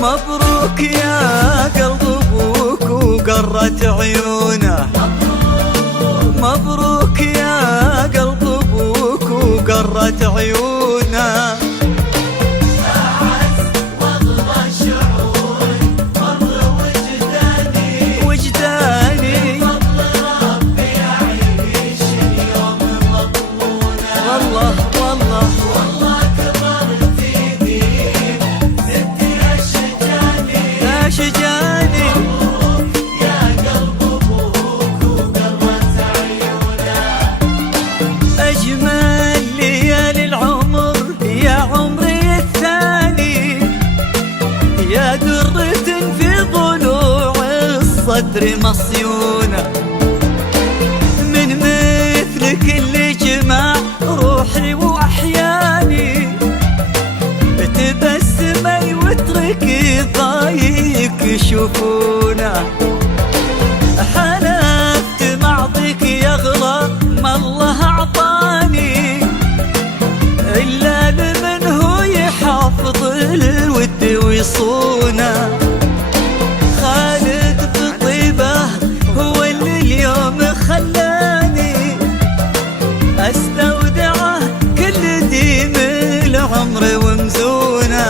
مبروك يا قلب ابوك وقرت عيونه. مبروك يا قلب ابوك وقرت عيونه. أعز واغلى الشعور مر وجداني فضل ربي يعيش اليوم مضمونه. والله والله والله كبرت يديم زدت يا شجاني. مبروك يا قلب ابوك وقرت عيونه. أجمل ليالي العمر يا عمري الثاني، يا درة في ضلوع الصدر مصيونة. من مثلك اللي جمع روحي وأحياني، تبسمي واتركي ضايق يشوفونه. حلفت معطيك يغلى ما الله أعطاني، إلا لمن هو يحافظ الود ويصونه. خالد بطيبه هو اللي اليوم خلاني أستودعه كل ديم العمر ومزونه.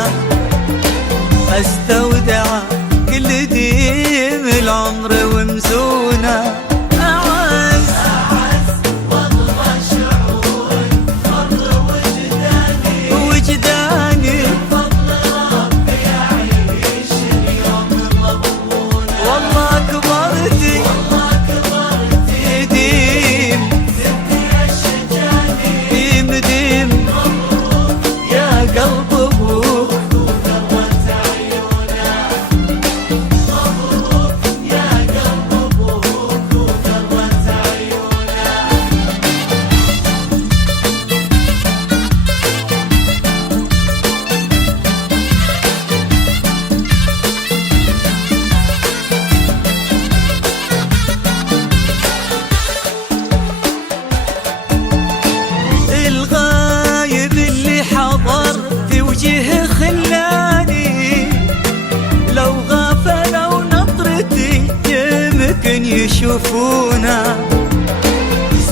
أستودعه كل ديم العمر ومزونه. أعز واغلى الشعور مر وجداني فضل ربي يعيش اليوم مضمونه. والله كبرتي والله كبرت يديم زدت يا شجاني. ديم مبروك يا قلب ابوك وقرت عيونه. مبروك يا قلب ابوك وقرت عيونه. الغايب اللي حضر في وجهه خلاني، لو غفلوا نظرتي يمكن يشوفونا.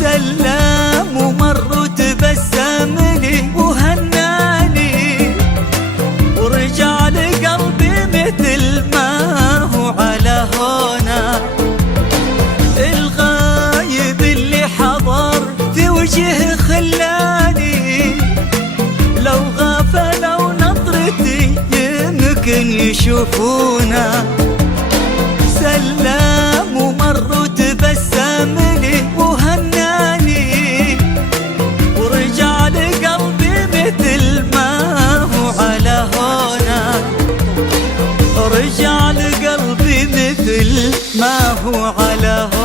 سلام ومر وتبسم لي وهناني، ورجع لقلبي مثل ما هو على هونا. الغايب اللي حضر في وجهه خلاني، لو غفلوا نظرتي يمكن يشوفونا. سلام ومر وتبسم لي وهناني، ورجع لقلبي مثل ما هو على هونا. رجع لقلبي مثل ما هو على هونا.